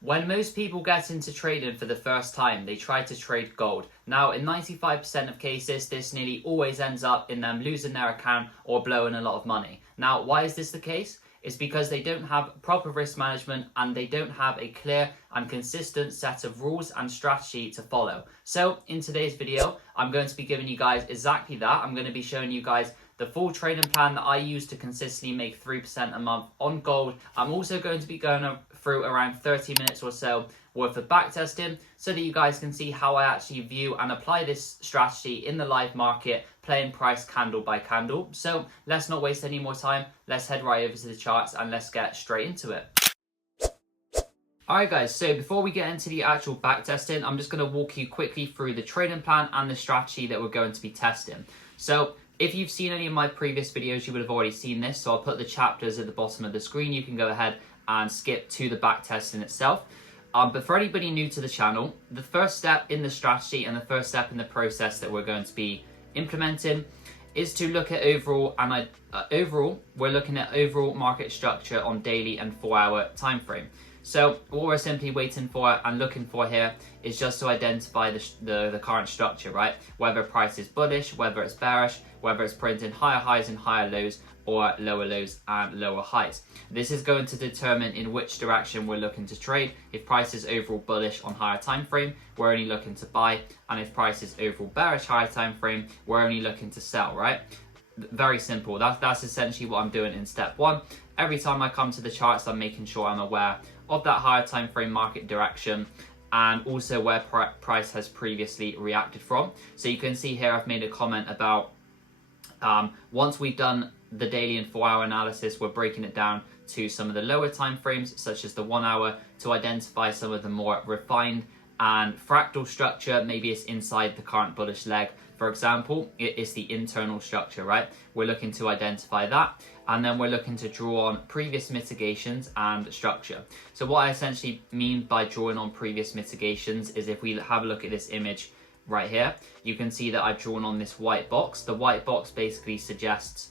When most people get into trading for the first time, they try to trade gold. Now, in 95% of cases, this nearly always ends up in them losing their account or blowing a lot of money. Now, why is this the case? It's because they don't have proper risk management and they don't have a clear and consistent set of rules and strategy to follow. So, in today's video, I'm going to be giving you guys exactly that. I'm going to be showing you guys the full trading plan that I use to consistently make 3% a month on gold. I'm also going to be going through around 30 minutes or so worth of backtesting so that you guys can see how I actually view and apply this strategy in the live market, playing price candle by candle. So let's not waste any more time. Let's head right over to the charts and let's get straight into it. Alright guys, so before we get into the actual backtesting, I'm just going to walk you quickly through the trading plan and the strategy that we're going to be testing. So if you've seen any of my previous videos, you would have already seen this. So I'll put the chapters at the bottom of the screen. You can go ahead and skip to the backtesting itself. But for anybody new to the channel, the first step in the strategy and the first step in the process that we're going to be implementing is to look at overall, and we're looking at overall market structure on daily and 4-hour time frame. So what we're simply waiting for and looking for here is just to identify the current structure, right? Whether price is bullish, whether it's bearish, whether it's printing higher highs and higher lows or lower lows and lower highs. This is going to determine in which direction we're looking to trade. If price is overall bullish on higher time frame, we're only looking to buy, and if price is overall bearish higher time frame, we're only looking to sell, right? Very simple. That's essentially what I'm doing in step one. Every time I come to the charts, I'm making sure I'm aware of that higher time frame market direction and also where price has previously reacted from. So you can see here I've made a comment about once we've done the daily and 4-hour analysis, we're breaking it down to some of the lower time frames, such as the 1 hour, to identify some of the more refined and fractal structure. Maybe it's inside the current bullish leg. For example, it's the internal structure, right? We're looking to identify that, and then we're looking to draw on previous mitigations and structure. So what I essentially mean by drawing on previous mitigations is, if we have a look at this image right here, you can see that I've drawn on this white box. The white box basically suggests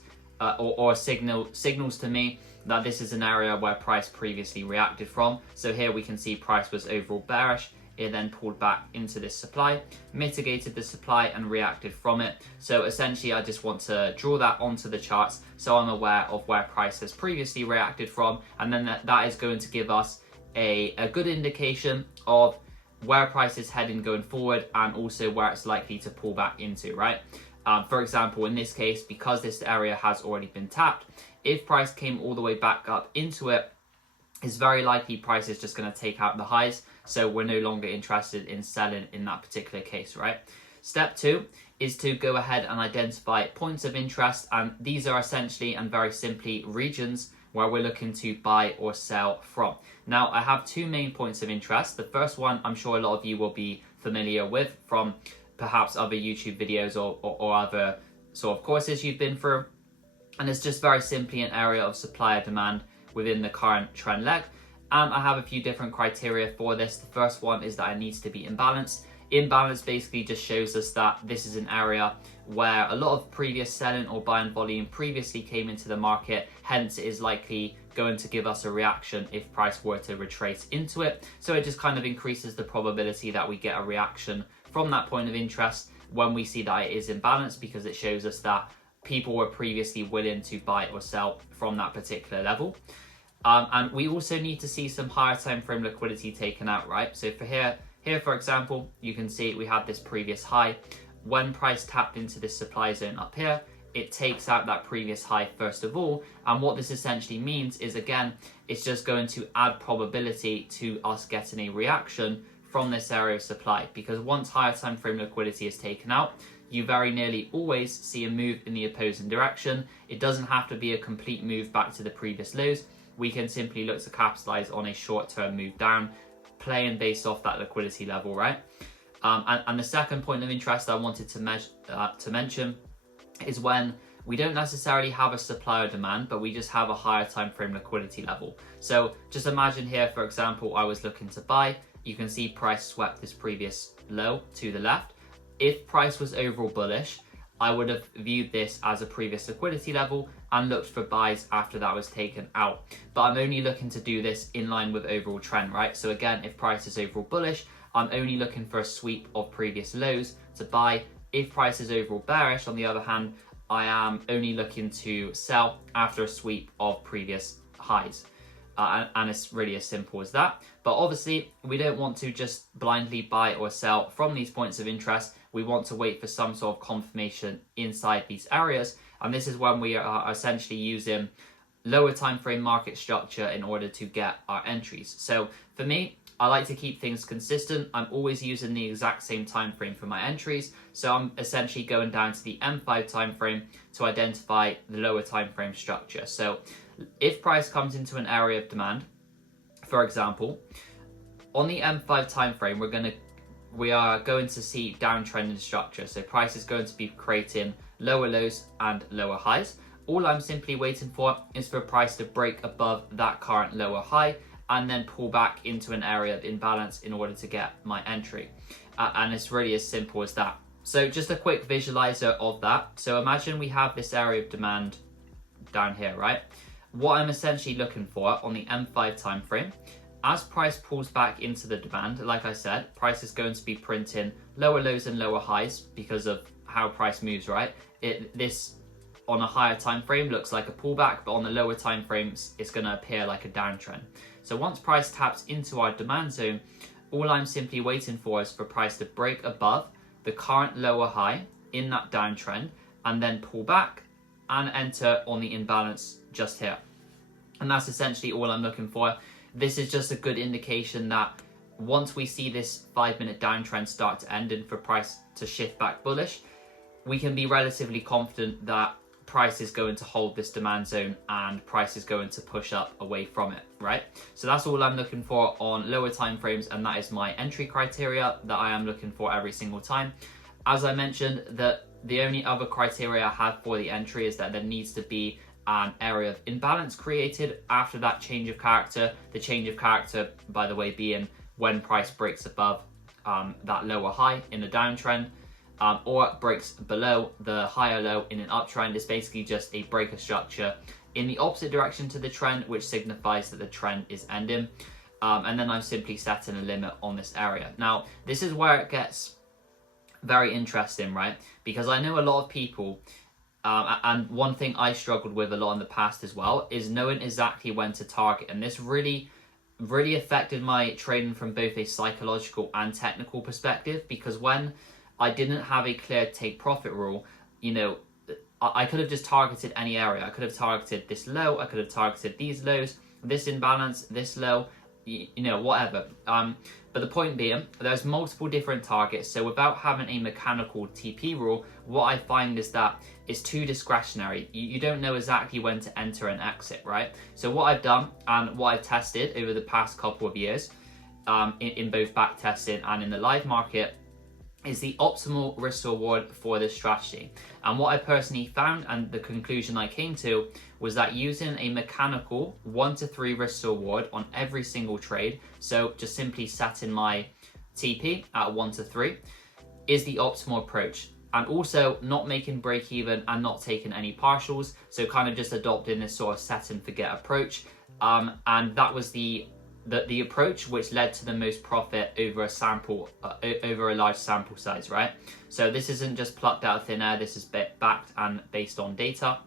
or signals to me that this is an area where price previously reacted from. So here we can see price was overall bearish. It then pulled back into this supply, mitigated the supply and reacted from it. So essentially I just want to draw that onto the charts so I'm aware of where price has previously reacted from, and then that is going to give us a good indication of where price is heading going forward, and also where it's likely to pull back into, right? For example, in this case, because this area has already been tapped, if price came all the way back up into it, it's very likely price is just going to take out the highs. So we're no longer interested in selling in that particular case, right? Step two is to go ahead and identify points of interest. And these are essentially and very simply regions where we're looking to buy or sell from. Now, I have two main points of interest. The first one, I'm sure a lot of you will be familiar with from perhaps other YouTube videos or other sort of courses you've been through. And it's just very simply an area of supply or demand within the current trend leg. And I have a few different criteria for this. The first one is that it needs to be imbalanced. Imbalance basically just shows us that this is an area where a lot of previous selling or buying volume previously came into the market. Hence, it is likely going to give us a reaction if price were to retrace into it. So it just kind of increases the probability that we get a reaction from that point of interest when we see that it is imbalanced, because it shows us that people were previously willing to buy or sell from that particular level. And we also need to see some higher time frame liquidity taken out, right? So for here, for example, you can see we had this previous high. When price tapped into this supply zone up here, it takes out that previous high first of all. And what this essentially means is, again, it's just going to add probability to us getting a reaction from this area of supply, because once higher time frame liquidity is taken out, you very nearly always see a move in the opposing direction. It doesn't have to be a complete move back to the previous lows. We can simply look to capitalize on a short-term move down, playing based off that liquidity level, right? And the second point of interest I wanted to mention is when we don't necessarily have a supply or demand, but we just have a higher time frame liquidity level. So just imagine here, for example, I was looking to buy. You can see price swept this previous low to the left. If price was overall bullish, I would have viewed this as a previous liquidity level, and looked for buys after that was taken out. But I'm only looking to do this in line with overall trend, right? So again, if price is overall bullish, I'm only looking for a sweep of previous lows to buy. If price is overall bearish, on the other hand, I am only looking to sell after a sweep of previous highs. And it's really as simple as that. But obviously, we don't want to just blindly buy or sell from these points of interest. We want to wait for some sort of confirmation inside these areas. And this is when we are essentially using lower time frame market structure in order to get our entries. So for me, I like to keep things consistent. I'm always using the exact same time frame for my entries. So I'm essentially going down to the M5 time frame to identify the lower time frame structure. So if price comes into an area of demand, for example, on the M5 time frame, we are going to see downtrending structure. So price is going to be creating lower lows and lower highs. All I'm simply waiting for is for price to break above that current lower high and then pull back into an area of imbalance in order to get my entry. And it's really as simple as that. So just a quick visualizer of that. So imagine we have this area of demand down here, right? What I'm essentially looking for on the M5 time frame, as price pulls back into the demand, like I said, price is going to be printing lower lows and lower highs because of how price moves, right? This on a higher time frame looks like a pullback, but on the lower time frames, it's going to appear like a downtrend. So once price taps into our demand zone, all I'm simply waiting for is for price to break above the current lower high in that downtrend and then pull back and enter on the imbalance just here. And that's essentially all I'm looking for. This is just a good indication that once we see this 5-minute downtrend start to end and for price to shift back bullish, we can be relatively confident that price is going to hold this demand zone and price is going to push up away from it, right? So that's all I'm looking for on lower time frames, and that is my entry criteria that I am looking for every single time. As I mentioned, the only other criteria I have for the entry is that there needs to be an area of imbalance created after that change of character. The change of character, by the way, being when price breaks above that lower high in a downtrend, or breaks below the higher low in an uptrend. Is basically just a breaker structure in the opposite direction to the trend, which signifies that the trend is ending. And then I'm simply setting a limit on this area. Now, this is where it gets very interesting, right? Because I know a lot of people, and one thing I struggled with a lot in the past as well, is knowing exactly when to target. And this really affected my trading from both a psychological and technical perspective, because when I didn't have a clear take profit rule, you know, I could have just targeted any area. I could have targeted this low, I could have targeted these lows, this imbalance, this low, you know, whatever. But the point being, there's multiple different targets. So without having a mechanical TP rule, what I find is that it's too discretionary. You don't know exactly when to enter and exit, right? So what I've done and what I've tested over the past couple of years, in both backtesting and in the live market, is the optimal risk reward for this strategy. And what I personally found, and the conclusion I came to, was that using a mechanical 1 to 3 risk reward on every single trade, so just simply setting my TP at 1 to 3, is the optimal approach. And also not making break even and not taking any partials, so kind of just adopting this sort of set and forget approach. And that was the approach which led to the most profit over a sample, over a large sample size, right? So this isn't just plucked out of thin air. This is backed and based on data.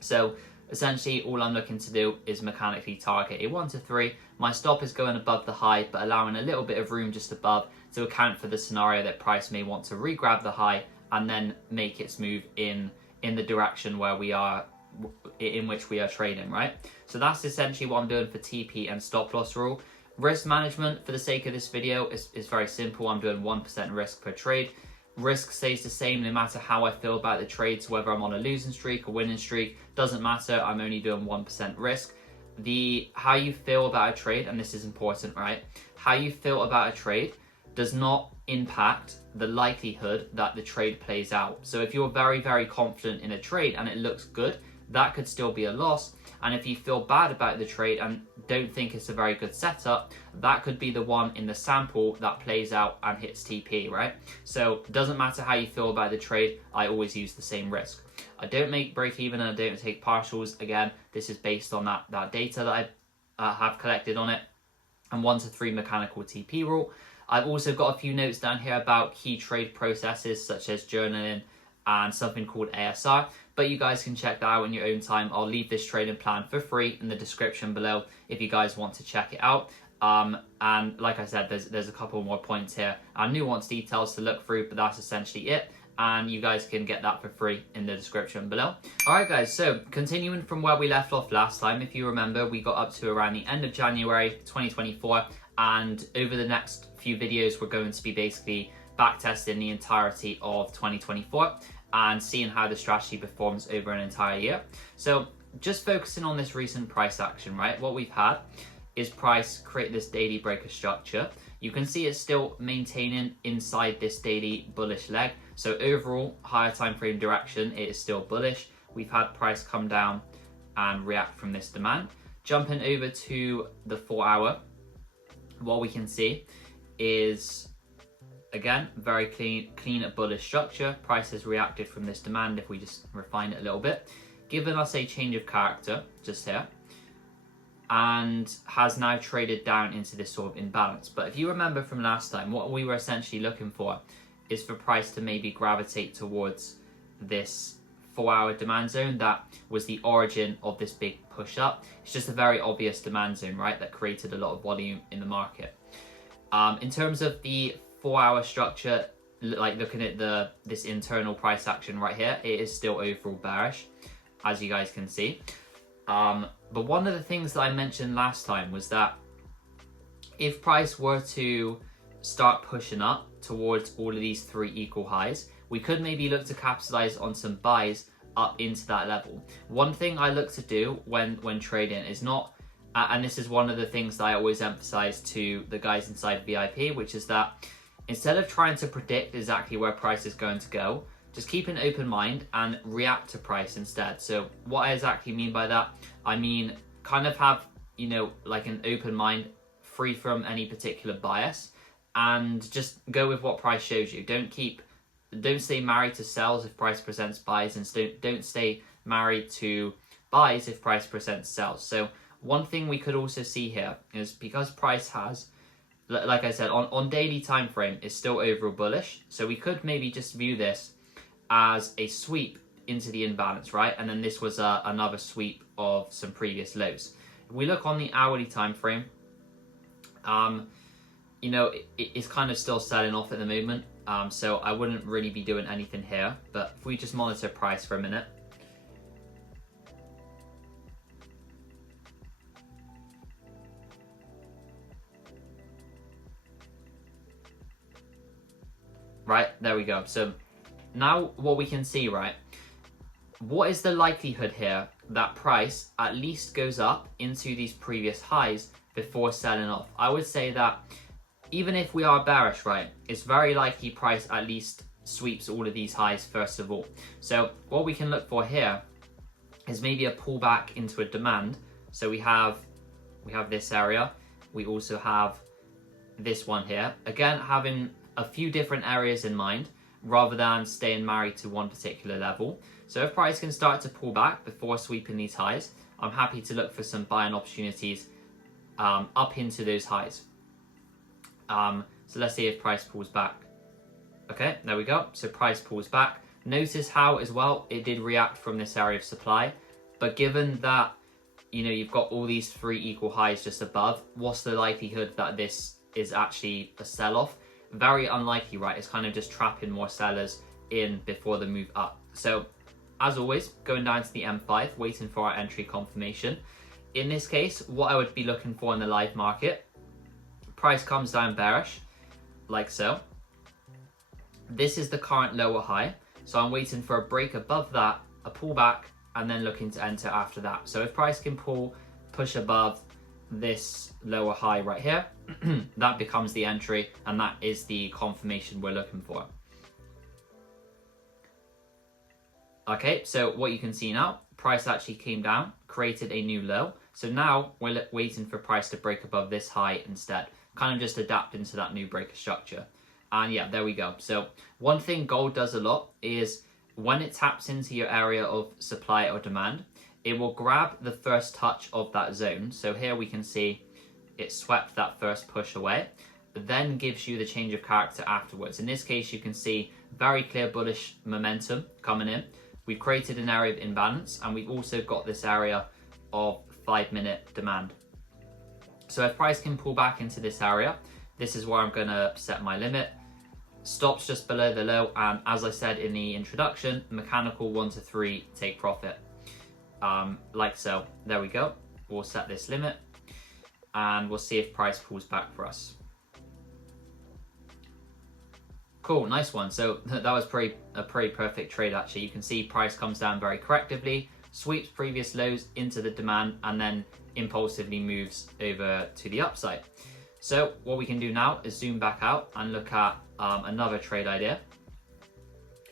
So essentially, all I'm looking to do is mechanically target a 1 to 3. My stop is going above the high, but allowing a little bit of room just above to account for the scenario that price may want to re-grab the high and then make its move in the direction where we are, in which we are trading, right? So that's essentially what I'm doing for TP and stop loss rule. Risk management, for the sake of this video, is very simple. I'm doing 1% risk per trade. Risk stays the same no matter how I feel about the trades, whether I'm on a losing streak or winning streak, doesn't matter. I'm only doing 1% risk. How you feel about a trade, and this is important, right? How you feel about a trade does not impact the likelihood that the trade plays out. So if you're very, very confident in a trade and it looks good, that could still be a loss. And if you feel bad about the trade and don't think it's a very good setup, that could be the one in the sample that plays out and hits TP, right? So it doesn't matter how you feel about the trade, I always use the same risk. I don't make break even and I don't take partials. Again, this is based on that data that I have collected on it, and 1 to 3 mechanical TP rule. I've also got a few notes down here about key trade processes such as journaling and something called ASR, but you guys can check that out in your own time. I'll leave this trading plan for free in the description below if you guys want to check it out. And like I said, there's a couple more points here and nuanced details to look through, but that's essentially it. And you guys can get that for free in the description below. Alright guys, so continuing from where we left off last time, if you remember, we got up to around the end of January 2024, and over the next few videos we're going to be basically backtesting the entirety of 2024 and seeing how the strategy performs over an entire year. So just focusing on this recent price action, right? What we've had is price create this daily breaker structure. You can see it's still maintaining inside this daily bullish leg. So overall, higher time frame direction, it is still bullish. We've had price come down and react from this demand. Jumping over to the 4 hour, what we can see is, again, very clean bullish structure. Price has reacted from this demand, if we just refine it a little bit, giving us a change of character just here, and has now traded down into this sort of imbalance. But if you remember from last time, what we were essentially looking for is for price to maybe gravitate towards this 4 hour demand zone that was the origin of this big push up. It's just a very obvious demand zone, right, that created a lot of volume in the market. In terms of the 4 hour structure, like looking at this internal price action right here, it is still overall bearish, as you guys can see. But one of the things that I mentioned last time was that if price were to start pushing up towards all of these 3 equal highs, we could maybe look to capitalize on some buys up into that level. One thing I look to do when trading is not, and this is one of the things that I always emphasize to the guys inside VIP, which is that instead of trying to predict exactly where price is going to go, just keep an open mind and react to price instead. So what I exactly mean by that, I mean kind of have, you know, like an open mind, free from any particular bias, and just go with what price shows you. Don't stay married to sells if price presents buys, and don't stay married to buys if price presents sells. So one thing we could also see here is because price has, like I said, on daily time frame is still overall bullish. So we could maybe just view this as a sweep into the imbalance, right? And then this was another sweep of some previous lows. If we look on the hourly time frame, you know, it's kind of still selling off at the moment. So I wouldn't really be doing anything here. But if we just monitor price for a minute. Right, there we go. So now what we can see, right, what is the likelihood here that price at least goes up into these previous highs before selling off? I would say that even if we are bearish, right, it's very likely price at least sweeps all of these highs first of all. So what we can look for here is maybe a pullback into a demand. So we have this area. We also have this one here. Again, having a few different areas in mind rather than staying married to one particular level. So if price can start to pull back before sweeping these highs, I'm happy to look for some buying opportunities up into those highs. So let's see if price pulls back. Okay, there we go. So price pulls back. Notice how as well it did react from this area of supply, but given that, you know, you've got all these 3 equal highs just above, what's the likelihood that this is actually a sell-off? Very unlikely, right? It's kind of just trapping more sellers in before the move up. So as always, going down to the M5, waiting for our entry confirmation. In this case, what I would be looking for in the live market, price comes down bearish, like so. This is the current lower high. So I'm waiting for a break above that, a pullback, and then looking to enter after that. So if price can push above this lower high right here, that becomes the entry, and that is the confirmation we're looking for. Okay, so what you can see now, price actually came down, created a new low. So now we're waiting for price to break above this high instead, kind of just adapting to that new breaker structure. And yeah, there we go. So one thing gold does a lot is when it taps into your area of supply or demand, it will grab the first touch of that zone. So here we can see it swept that first push away, then gives you the change of character afterwards. In this case, you can see very clear bullish momentum coming in. We've created an area of imbalance, and we've also got this area of 5-minute demand. So if price can pull back into this area, this is where I'm going to set my limit. Stops just below the low, and as I said in the introduction, mechanical 1 to 3 take profit. Like so. There we go. We'll set this limit, and we'll see if price pulls back for us. Cool, nice one. So that was a pretty perfect trade actually. You can see price comes down very correctively, sweeps previous lows into the demand, and then impulsively moves over to the upside. So what we can do now is zoom back out and look at another trade idea.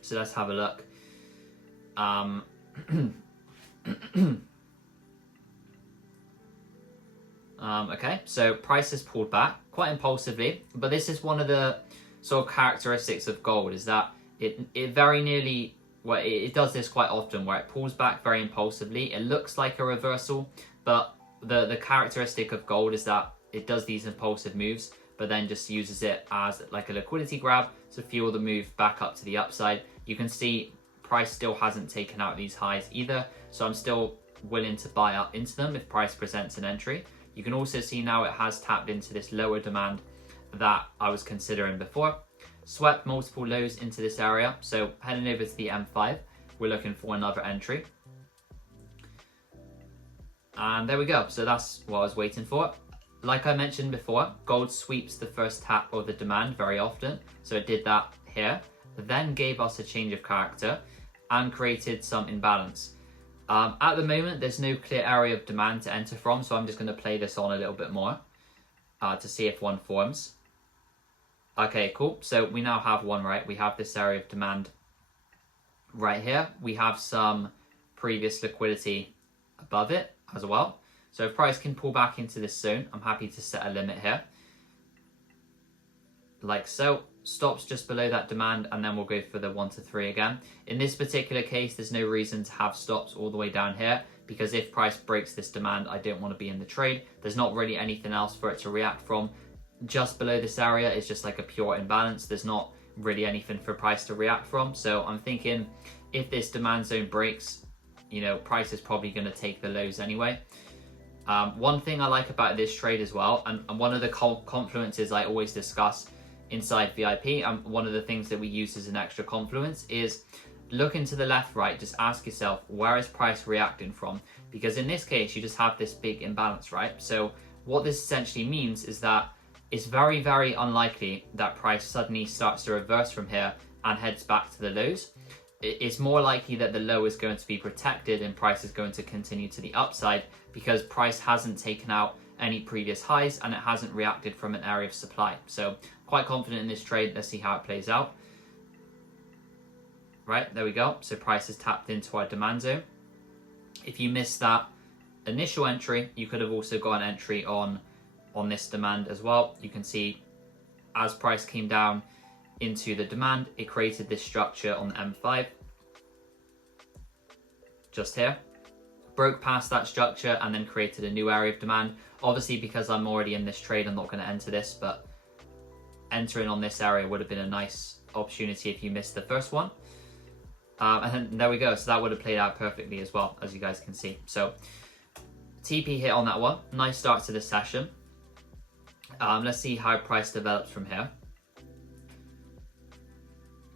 So let's have a look. Okay, so price has pulled back quite impulsively, but this is one of the sort of characteristics of gold, is that it very nearly, well, it does this quite often where it pulls back very impulsively. It looks like a reversal, but the characteristic of gold is that it does these impulsive moves, but then just uses it as like a liquidity grab to fuel the move back up to the upside. You can see price still hasn't taken out these highs either, so I'm still willing to buy up into them if price presents an entry. You can also see now it has tapped into this lower demand that I was considering before. Swept multiple lows into this area, so heading over to the M5, we're looking for another entry. And there we go, so that's what I was waiting for. Like I mentioned before, gold sweeps the first tap of the demand very often, so it did that here, then gave us a change of character and created some imbalance. At the moment, there's no clear area of demand to enter from, so I'm just going to play this on a little bit more to see if one forms. Okay, cool. So we now have one, right? We have this area of demand right here. We have some previous liquidity above it as well. So if price can pull back into this zone, I'm happy to set a limit here. Like so. Stops just below that demand, and then we'll go for the 1 to 3 again. In this particular case, there's no reason to have stops all the way down here, because if price breaks this demand, I don't want to be in the trade. There's not really anything else for it to react from. Just below this area is just like a pure imbalance. There's not really anything for price to react from. So I'm thinking if this demand zone breaks, you know, price is probably going to take the lows anyway. One thing I like about this trade as well, and one of the confluences I always discuss inside VIP, and one of the things that we use as an extra confluence, is looking to the left, right, just ask yourself, where is price reacting from? Because in this case, you just have this big imbalance, right? So what this essentially means is that it's very, very unlikely that price suddenly starts to reverse from here and heads back to the lows. It's more likely that the low is going to be protected and price is going to continue to the upside, because price hasn't taken out any previous highs and it hasn't reacted from an area of supply. So quite confident in this trade. Let's see how it plays out. Right, there we go. So price has tapped into our demand zone. If you missed that initial entry, you could have also got an entry on this demand as well. You can see as price came down into the demand, it created this structure on the M5 just here, broke past that structure and then created a new area of demand. Obviously, because I'm already in this trade, I'm not going to enter this, but entering on this area would have been a nice opportunity if you missed the first one. And then there we go. So that would have played out perfectly as well, as you guys can see. So TP hit on that one. Nice start to the session. Let's see how price develops from here.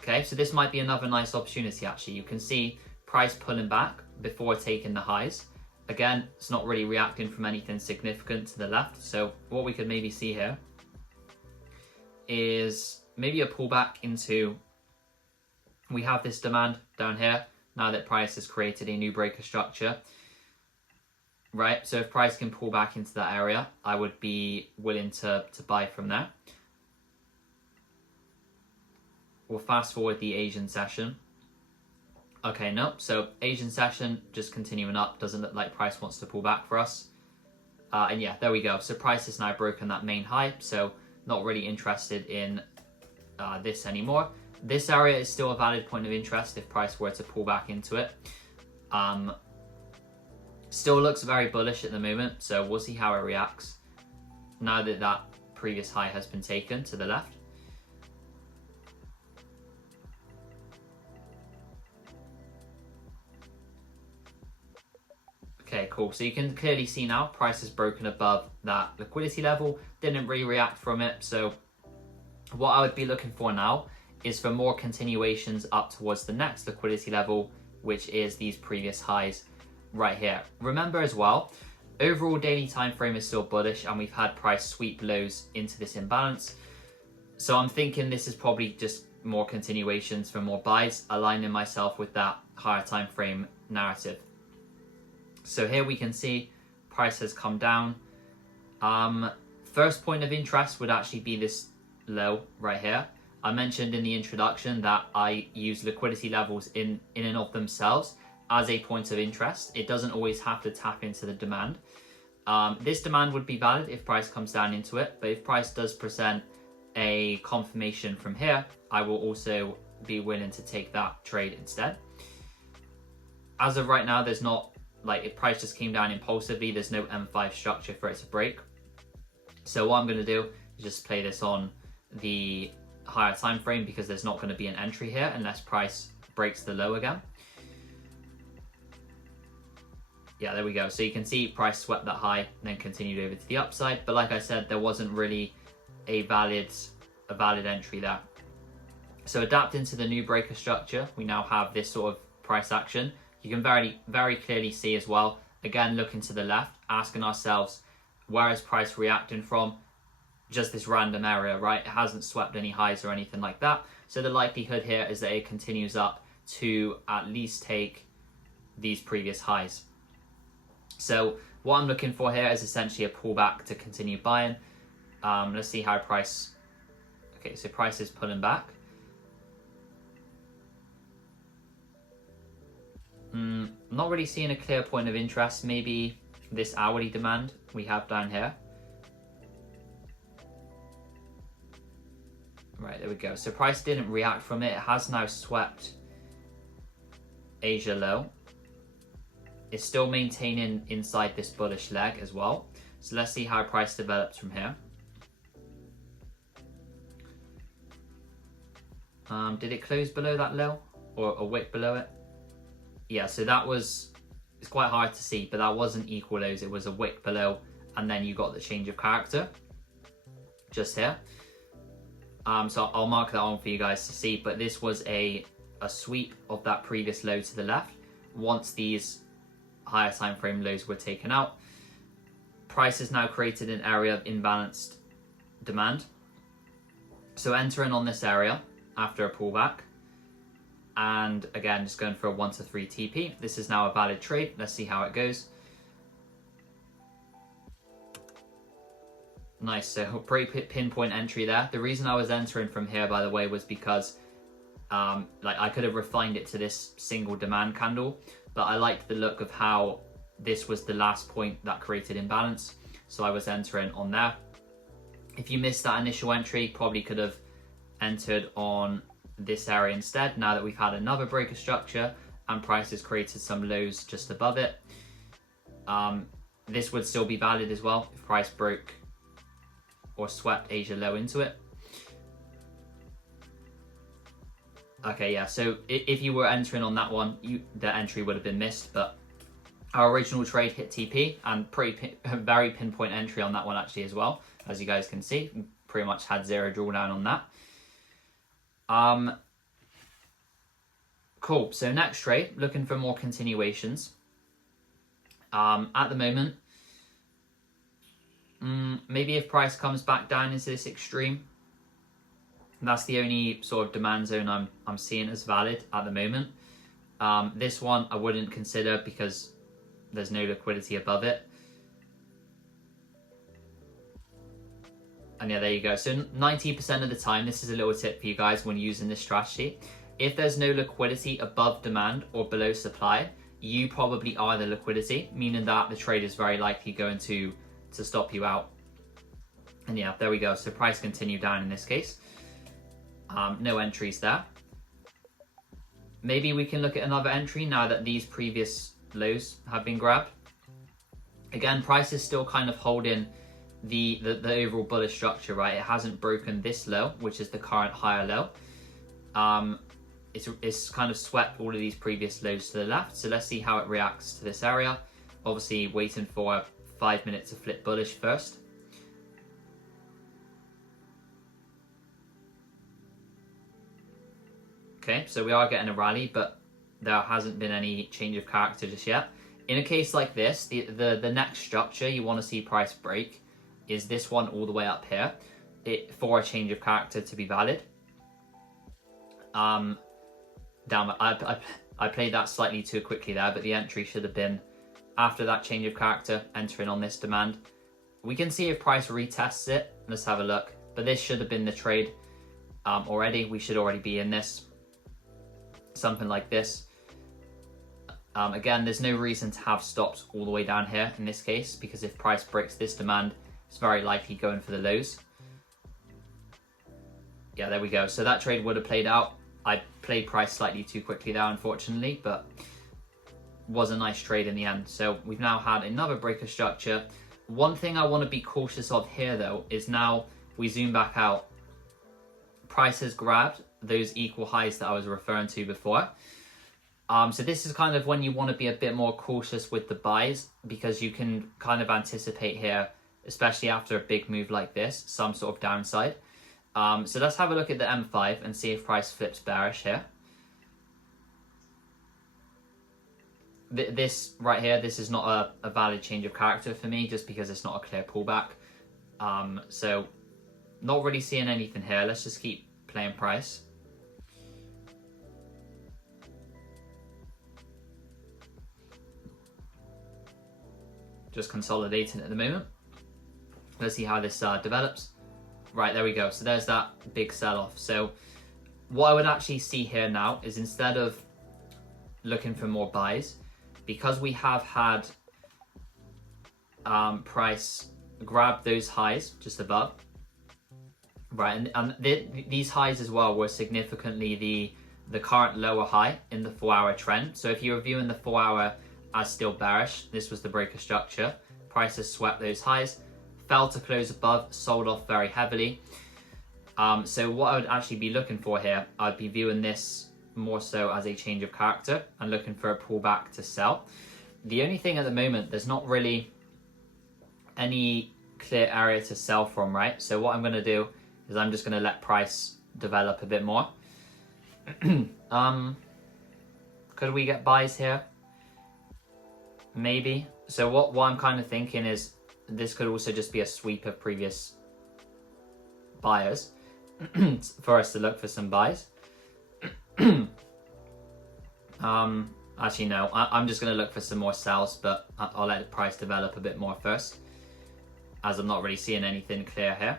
Okay, so this might be another nice opportunity actually. You can see price pulling back before taking the highs. Again, it's not really reacting from anything significant to the left. So what we could maybe see here is maybe a pullback into, we have this demand down here now that price has created a new breaker structure, right? So if price can pull back into that area, I would be willing to buy from there. We'll fast forward the Asian session. Okay, nope. So Asian session just continuing up. Doesn't look like price wants to pull back for us. And yeah, there we go. So price has now broken that main high. So not really interested in this anymore. This area is still a valid point of interest if price were to pull back into it. Still looks very bullish at the moment, so we'll see how it reacts now that that previous high has been taken to the left. Okay, cool. So you can clearly see now price has broken above that liquidity level, didn't really react from it. So what I would be looking for now is for more continuations up towards the next liquidity level, which is these previous highs right here. Remember as well, overall daily time frame is still bullish and we've had price sweep lows into this imbalance. So I'm thinking this is probably just more continuations for more buys, aligning myself with that higher time frame narrative. So here we can see price has come down. First point of interest would actually be this low right here. I mentioned in the introduction that I use liquidity levels in and of themselves as a point of interest. It doesn't always have to tap into the demand. This demand would be valid if price comes down into it, but if price does present a confirmation from here, I will also be willing to take that trade instead. As of right now, there's not, like, if price just came down impulsively, there's no M5 structure for it to break. So what I'm going to do is just play this on the higher time frame because there's not going to be an entry here unless price breaks the low again. Yeah, there we go. So you can see price swept that high and then continued over to the upside. But like I said, there wasn't really a valid entry there. So adapting to the new breaker structure, we now have this sort of price action. You can very clearly see as well, again, looking to the left, asking ourselves, where is price reacting from? Just this random area, right? It hasn't swept any highs or anything like that. So the likelihood here is that it continues up to at least take these previous highs. So what I'm looking for here is essentially a pullback to continue buying. Let's see how price... Okay, so price is pulling back. Not really seeing a clear point of interest. Maybe this hourly demand we have down here. Right, there we go. So price didn't react from it. It has now swept Asia low. It's still maintaining inside this bullish leg as well. So let's see how price develops from here. Did it close below that low or a wick below it? Yeah, so that was, it's quite hard to see, but that wasn't equal lows. It was a wick below and then you got the change of character just here. So I'll mark that on for you guys to see, but this was a sweep of that previous low to the left. Once these higher time frame lows were taken out, price has now created an area of imbalanced demand. So entering on this area after a pullback, and again just going for a 1 to 3 TP. This is now a valid trade. Let's see how it goes. Nice, so pretty pinpoint entry there. The reason I was entering from here, by the way, was because like I could have refined it to this single demand candle, but I liked the look of how this was the last point that created imbalance, so I was entering on there. If you missed that initial entry, probably could have entered on this area instead, now that we've had another breaker structure and price has created some lows just above it. This would still be valid as well if price broke or swept Asia low into it. Okay, yeah, so if you were entering on that one, the entry would have been missed, but our original trade hit TP and very pinpoint entry on that one actually as well. As you guys can see, pretty much had zero drawdown on that. Cool, so next trade, looking for more continuations. At the moment, maybe if price comes back down into this extreme, that's the only sort of demand zone I'm seeing as valid at the moment. This one I wouldn't consider because there's no liquidity above it. And yeah, there you go. So 90% of the time, this is a little tip for you guys when using this strategy. If there's no liquidity above demand or below supply, you probably are the liquidity, meaning that the trade is very likely going to stop you out. And yeah, there we go. So price continued down in this case. No entries there. Maybe we can look at another entry now that these previous lows have been grabbed. Again, price is still kind of holding the overall bullish structure, right? It hasn't broken this low, which is the current higher low. It's kind of swept all of these previous lows to the left. So let's see how it reacts to this area. Obviously waiting for 5 minutes to flip bullish first. Okay, so we are getting a rally, but there hasn't been any change of character just yet. In a case like this, the next structure you want to see price break is this one all the way up here, for a change of character to be valid. Damn it, I played that slightly too quickly there, but the entry should have been after that change of character, entering on this demand. We can see if price retests it. Let's have a look. But this should have been the trade already. We should already be in this. Something like this. Again, there's no reason to have stops all the way down here in this case, because if price breaks this demand, it's very likely going for the lows. Yeah, there we go. So that trade would have played out. I played price slightly too quickly there, unfortunately, but was a nice trade in the end. So we've now had another breaker structure. One thing I want to be cautious of here, though, is now we zoom back out. Price has grabbed those equal highs that I was referring to before. So this is kind of when you want to be a bit more cautious with the buys, because you can kind of anticipate here, especially after a big move like this, some sort of downside. So let's have a look at the M5 and see if price flips bearish here. This right here, this is not a valid change of character for me, just because it's not a clear pullback. So not really seeing anything here. Let's just keep playing price. Just consolidating at the moment. Let's see how this develops. Right, there we go. So there's that big sell-off. So what I would actually see here now is, instead of looking for more buys, because we have had price grab those highs just above, right, and these highs as well were significantly the current lower high in the 4-hour trend. So if you're viewing the 4-hour as still bearish, this was the breaker structure. Price has swept those highs, fell to close above, sold off very heavily. So what I would actually be looking for here, I'd be viewing this more so as a change of character and looking for a pullback to sell. The only thing at the moment, there's not really any clear area to sell from, right? So what I'm going to do is I'm just going to let price develop a bit more. Could we get buys here? Maybe. So what I'm kind of thinking is, this could also just be a sweep of previous buyers for us to look for some buys. Actually no, I'm just going to look for some more sells, but I'll let the price develop a bit more first, as I'm not really seeing anything clear here.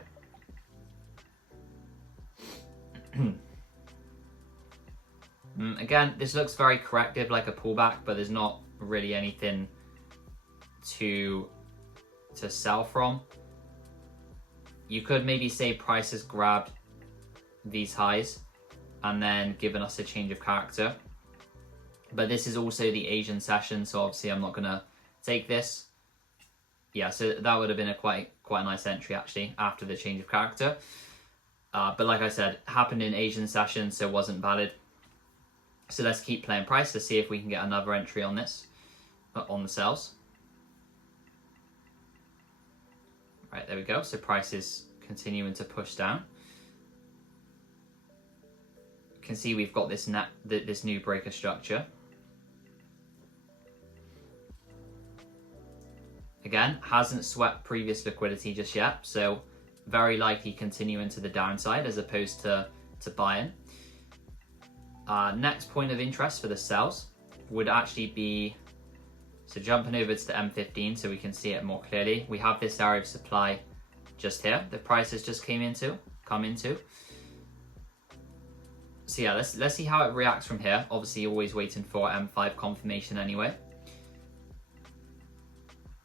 Again, this looks very corrective, like a pullback, but there's not really anything to sell from. You could maybe say price has grabbed these highs and then given us a change of character, but this is also the Asian session, so obviously I'm not gonna take this. Yeah, so that would have been a quite a nice entry actually after the change of character, but like I said, happened in Asian session, so wasn't valid. So let's keep playing price to see if we can get another entry on this, on the sells. Right, there we go. So price is continuing to push down. You can see we've got this new breaker structure. Again, hasn't swept previous liquidity just yet, so very likely continuing to the downside as opposed to buying. Next point of interest for the sells would actually be, so jumping over to the M15 so we can see it more clearly. We have this area of supply just here. The prices just come into. So yeah, let's see how it reacts from here. Obviously, always waiting for M5 confirmation anyway.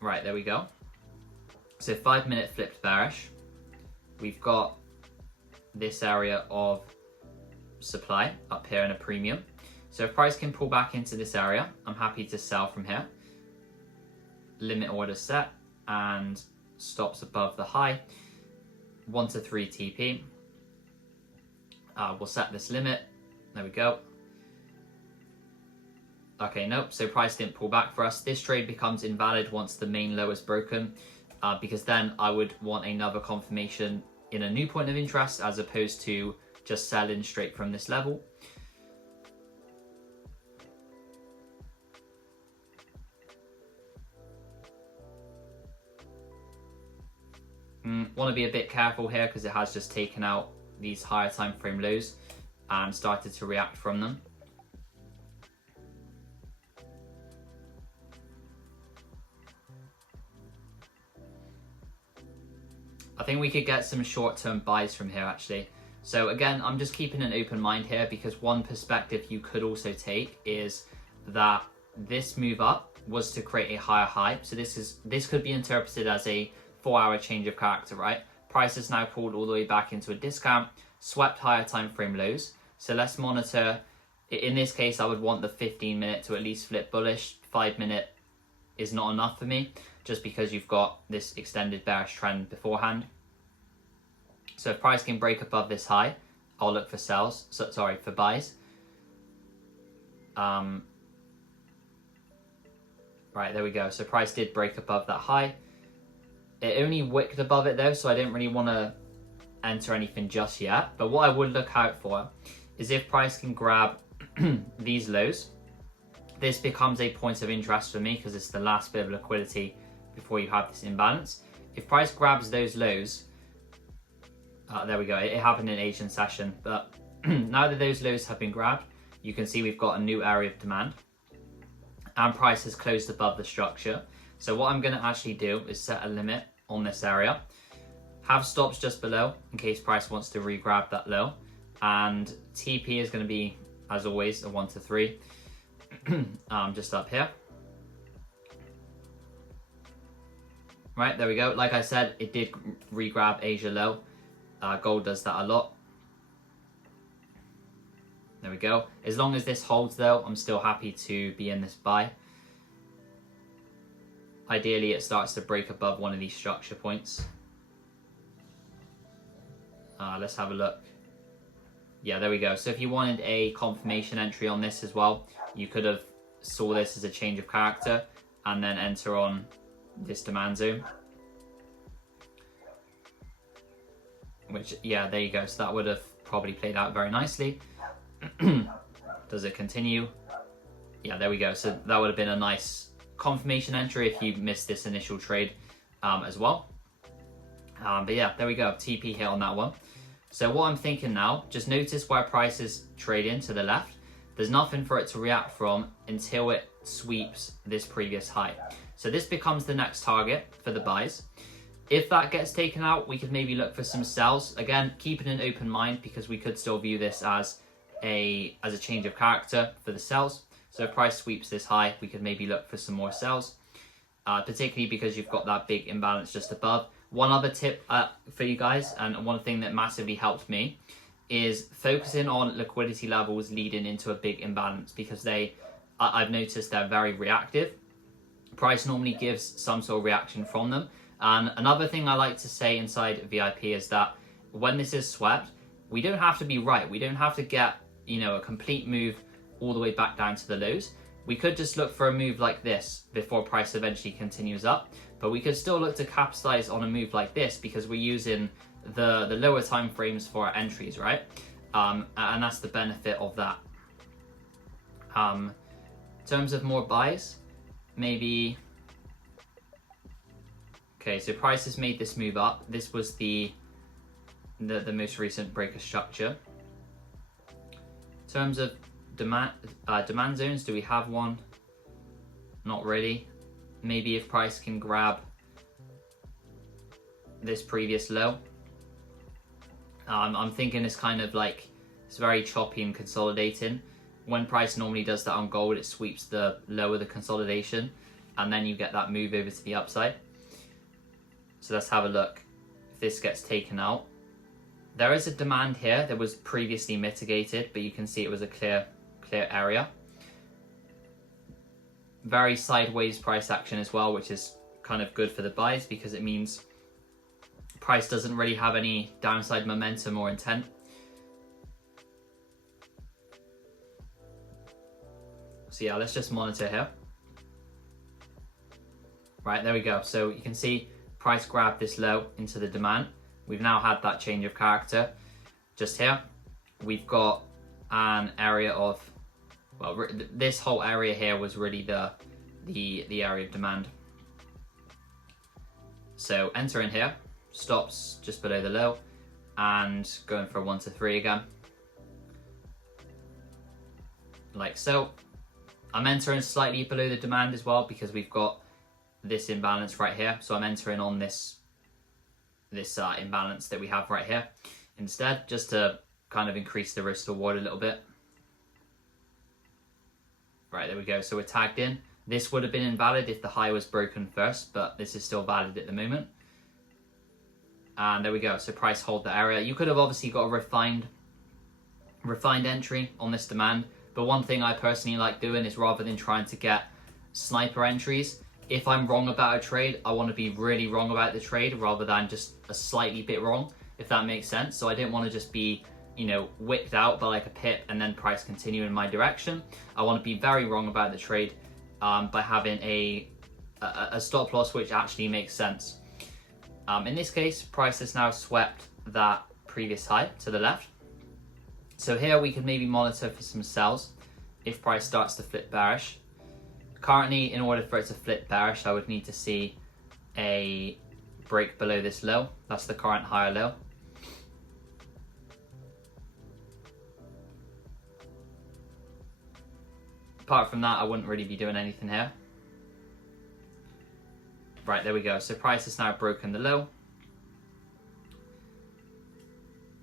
Right, there we go. So 5 minute flipped bearish. We've got this area of supply up here in a premium. So if price can pull back into this area, I'm happy to sell from here. Limit order set and stops above the high. 1 to 3 TP. We'll set this limit. There we go. Okay, nope, so price didn't pull back for us. This trade becomes invalid once the main low is broken, because then I would want another confirmation in a new point of interest as opposed to just selling straight from this level. Want to be a bit careful here because it has just taken out these higher time frame lows and started to react from them. I think we could get some short-term buys from here actually. So again, I'm just keeping an open mind here because one perspective you could also take is that this move up was to create a higher high. So this could be interpreted as a 4-hour change of character, right? Price has now pulled all the way back into a discount, swept higher time frame lows. So let's monitor. In this case, I would want the 15-minute to at least flip bullish. 5-minute is not enough for me, just because you've got this extended bearish trend beforehand. So if price can break above this high, I'll look for sells. So, sorry, for buys. Right, there we go. So price did break above that high. It only wicked above it though, so I didn't really want to enter anything just yet. But what I would look out for is if price can grab these lows. This becomes a point of interest for me because it's the last bit of liquidity before you have this imbalance. If price grabs those lows, there we go, it happened in Asian session, but now that those lows have been grabbed, you can see we've got a new area of demand and price has closed above the structure. So what I'm going to actually do is set a limit on this area, have stops just below in case price wants to re-grab that low, and TP is going to be, as always, a 1 to 3. Just up here. Right, there we go. Like I said, it did re-grab Asia low. Gold does that a lot. There we go. As long as this holds though, I'm still happy to be in this buy. Ideally, it starts to break above one of these structure points. Let's have a look. Yeah, there we go. So if you wanted a confirmation entry on this as well, you could have saw this as a change of character and then enter on this demand zone. Which, yeah, there you go. So that would have probably played out very nicely. Does it continue? Yeah, there we go. So that would have been a nice confirmation entry if you missed this initial trade as well. But yeah, there we go. TP hit on that one. So what I'm thinking now, just notice where price is trading to the left. There's nothing for it to react from until it sweeps this previous high. So this becomes the next target for the buys. If that gets taken out, we could maybe look for some sells. Again, keeping an open mind because we could still view this as a change of character for the sells. So if price sweeps this high, we could maybe look for some more sells, particularly because you've got that big imbalance just above. One other tip for you guys, and one thing that massively helped me, is focusing on liquidity levels leading into a big imbalance because I've noticed they're very reactive. Price normally gives some sort of reaction from them. And another thing I like to say inside VIP is that when this is swept, we don't have to be right. We don't have to get, a complete move all the way back down to the lows. We could just look for a move like this before price eventually continues up. But we could still look to capitalize on a move like this because we're using the lower time frames for our entries, right? And that's the benefit of that. In terms of more buys, maybe... Okay, so price has made this move up. This was the most recent breaker structure. In terms of demand zones, do we have one? Not really. Maybe if price can grab this previous low. I'm thinking it's kind of like It's very choppy and consolidating. When price normally does that on gold, it sweeps the lower the consolidation, and then you get that move over to the upside. So let's have a look if this gets taken out. There is a demand here that was previously mitigated, but you can see it was a clear area. Very sideways price action as well, which is kind of good for the buys because it means price doesn't really have any downside momentum or intent. So yeah, let's just monitor here. Right, there we go. So you can see price grabbed this low into the demand. We've now had that change of character. Just here, we've got an area of, well, this whole area here was really the area of demand. So enter in here, stops just below the low, and going for a 1 to 3 again. Like so. I'm entering slightly below the demand as well because we've got this imbalance right here. So I'm entering on this imbalance that we have right here instead, just to kind of increase the risk to reward a little bit. Right, there we go. So we're tagged in. This would have been invalid if the high was broken first, but this is still valid at the moment. And there we go. So price hold the area. You could have obviously got a refined entry on this demand. But one thing I personally like doing is, rather than trying to get sniper entries, if I'm wrong about a trade, I want to be really wrong about the trade rather than just a slightly bit wrong, if that makes sense. So I didn't want to just be, you know, wicked out by like a pip and then price continue in my direction. I want to be very wrong about the trade by having a stop loss which actually makes sense. In this case, price has now swept that previous high to the left. So here we can maybe monitor for some sells if price starts to flip bearish. Currently, in order for it to flip bearish, I would need to see a break below this low. That's the current higher low. Apart from that, I wouldn't really be doing anything here. Right, there we go. So price has now broken the low.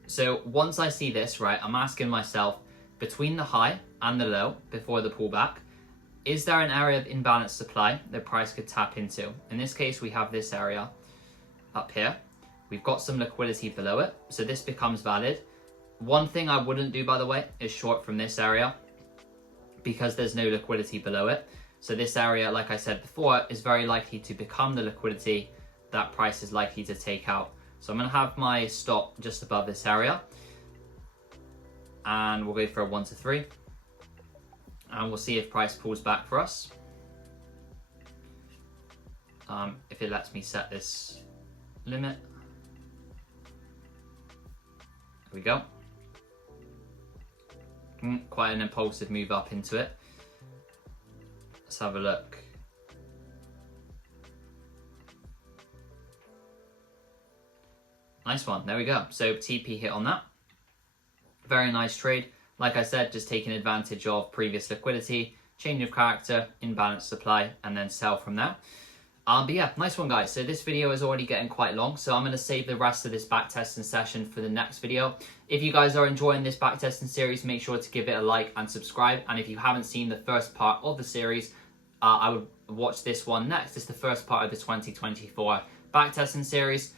So once I see this, right, I'm asking myself, between the high and the low before the pullback, is there an area of imbalanced supply that price could tap into? In this case, we have this area up here. We've got some liquidity below it, so this becomes valid. One thing I wouldn't do, by the way, is short from this area because there's no liquidity below it. So this area, like I said before, is very likely to become the liquidity that price is likely to take out. So I'm going to have my stop just above this area, and we'll go for a 1 to 3, and we'll see if price pulls back for us. If it lets me set this limit. There we go. Quite an impulsive move up into it. Let's have a look. Nice one, there we go. So TP hit on that. Very nice trade. Like I said, just taking advantage of previous liquidity, change of character, imbalanced supply, and then sell from there. But yeah, nice one, guys. So this video is already getting quite long, so I'm going to save the rest of this backtesting session for the next video. If you guys are enjoying this backtesting series, make sure to give it a like and subscribe. And if you haven't seen the first part of the series, I would watch this one next. It's the first part of the 2024 backtesting series.